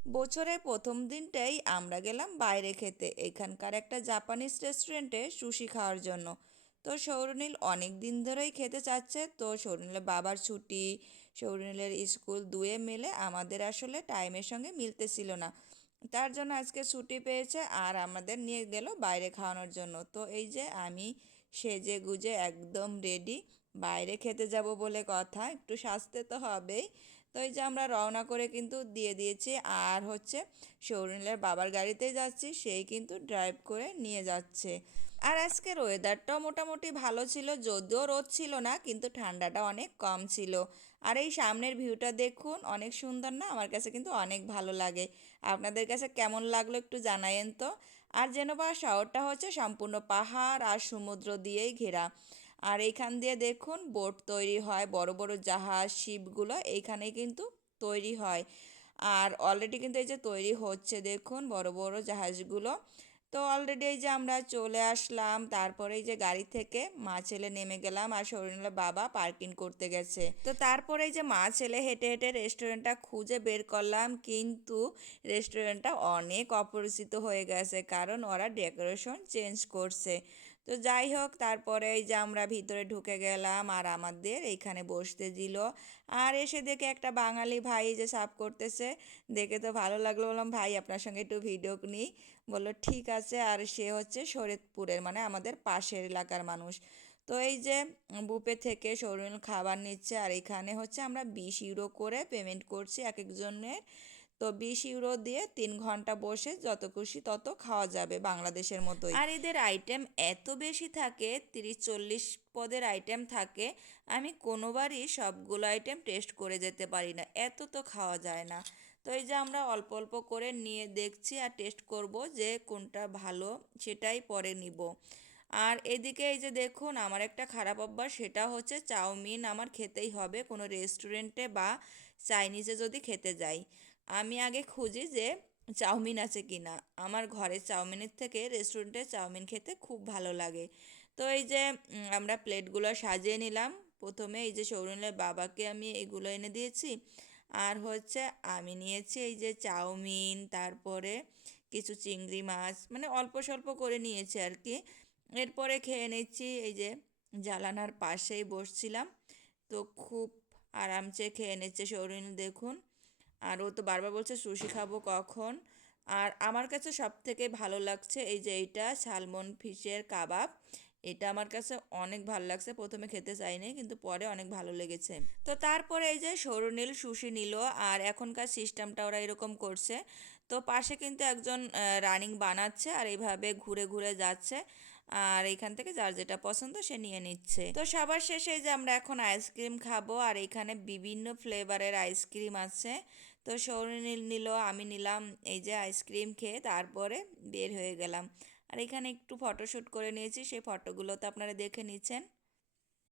বছরের প্রথম দিনটাই আমরা গেলাম বাইরে খেতে। এখানকার একটা জাপানিজ রেস্টুরেন্টে সুশি খাওয়ার জন্য। তো সৌরনীল অনেক দিন ধরেই খেতে চাচ্ছে। তো সৌরনীলের বাবার ছুটি, সৌরনীলের স্কুল দুয়ে মিলে আমাদের আসলে টাইমের সঙ্গে মিলতেছিল না। তার জন্য আজকে ছুটি পেয়েছে আর আমাদের নিয়ে গেল বাইরে খাওয়ানোর জন্য। তো এই যে আমি সেজে গুজে একদম রেডি বাইরে খেতে যাব বলে কথা, একটু সাজতে তো হবেই। তো এই যে আমরা রওনা করে কিন্তু দিয়ে দিয়েছি। আর হচ্ছে সৌরিনের বাবার গাড়িতেই যাচ্ছি, সেই কিন্তু ড্রাইভ করে নিয়ে যাচ্ছে। আর আজকের ওয়েদারটাও মোটামুটি ভালো ছিল, যদিও রোদ ছিল না, কিন্তু ঠান্ডাটা অনেক কম ছিল। আর এই সামনের ভিউটা দেখুন, অনেক সুন্দর না? আমার কাছে কিন্তু অনেক ভালো লাগে। আপনাদের কাছে কেমন লাগল একটু জানায়েন তো। আর জেনোভা শহরটা হচ্ছে সম্পূর্ণ পাহাড় আর সমুদ্র দিয়েই ঘেরা। আর এইখান দিয়ে দেখুন, বোট তৈরি হয়, বড় বড় জাহাজ, শিপগুলো এইখানেই কিন্তু তৈরি হয়। আর অলরেডি কিন্তু এই যে তৈরি হচ্ছে, দেখুন, বড় বড় জাহাজগুলো। তো অলরেডি এই যে আমরা চলে আসলাম, তারপরে এই যে গাড়ি থেকে মা ছেলে নেমে গেলাম আর শরীরের বাবা পার্কিং করতে গেছে। তো তারপরে এই যে মা ছেলে হেঁটে হেঁটে রেস্টুরেন্টটা খুঁজে বের করলাম, কিন্তু রেস্টুরেন্টটা অনেক অপরিচিত হয়ে গেছে, কারণ ওরা ডেকোরেশন চেঞ্জ করছে। তো যাই হোক, তারপরে এই যে আমরা ভিতরে ঢুকে গেলাম আর আমাদের এইখানে বসতে দিল। আর এসে দেখে একটা বাঙালি ভাই যে সাফ করতেছে। দেখে তো ভালো লাগল, বললাম, ভাই, আপনার সঙ্গে একটু ভিডিও নিই। বলল, ঠিক আছে। আর সে হচ্ছে শরীয়তপুরের মানে আমাদের পাশের এলাকার মানুষ। তো এই যে বুপে থেকে শরীর খাবার নিচ্ছে, আর এখানে হচ্ছে আমরা বিশ ইউরো করে পেমেন্ট করছি এক একজনের। তো বিশ ইউরো দিয়ে তিন ঘণ্টা বসে যত খুশি তত খাওয়া যাবে বাংলাদেশের মতোই। আর এদের আইটেম এত বেশি থাকে, তিরিশ চল্লিশ পদের আইটেম থাকে, আমি কোনোবারই সবগুলো আইটেম টেস্ট করে যেতে পারি না, এত তো খাওয়া যায় না। তো এই যে আমরা অল্প অল্প করে নিয়ে দেখছি আর টেস্ট করব যে কোনটা ভালো সেটাই পরে নিব। আর এদিকে এই যে দেখুন, আমার একটা খারাপ অভ্যাস, সেটা হচ্ছে চাউমিন আমার খেতেই হবে কোনো রেস্টুরেন্টে বা চাইনিজে যদি খেতে যাই। আমি আগে খুঁজি যে চাউমিন আছে কি না আমার ঘরের চাউমিনের থেকে রেস্টুরেন্টে চাউমিন খেতে খুব ভালো লাগে। তো এই যে আমরা প্লেটগুলো সাজিয়ে নিলাম। প্রথমে এই যে সৌরনের বাবাকে আমি এগুলো এনে দিয়েছি। আর হচ্ছে আমি নিয়েছি এই যে চাউমিন, তারপরে কিছু চিংড়ি মাছ মানে অল্প স্বল্প করে নিয়েছি আর কি। এরপরে খেয়ে নিচ্ছি এই যে জ্বালানার পাশেই বসছিলাম। তো খুব আরামসে খেয়ে নিচ্ছে সৌরিন দেখুন। আর ও তো বারবার বলছে, সুশি খাব কখন? আর আমার কাছে সব থেকে ভালো লাগছে এই যে এইটা, সালমন ফিশের কাবাব। এটা আমার কাছে অনেক ভালো লাগছে, প্রথমে খেতে চাইনি, কিন্তু পরে অনেক ভালো লেগেছে। তো তারপরে এই যে সরুনীল সুশি নিল, আর এখনকার সিস্টেমটা ওরা এরকম করছে। তো পাশে কিন্তু একজন রানিং বানাচ্ছে, আর এইভাবে ঘুরে ঘুরে যাচ্ছে, আর এখান থেকে যার যেটা পছন্দ সে নিয়ে নিচ্ছে। তো সবার শেষে যে আমরা এখন আইসক্রিম খাব, আর এখানে বিভিন্ন ফ্লেভারের আইসক্রিম আছে। তো সৌরনীল নিল আমি নিলাম, এই যে আইসক্রিম খেয়ে তারপরে বের হয়ে গেলাম। আর এখানে একটু ফটোশ্যুট করে নিয়েছি সেই ফটোগুলো তো আপনারা দেখে নিচ্ছেন।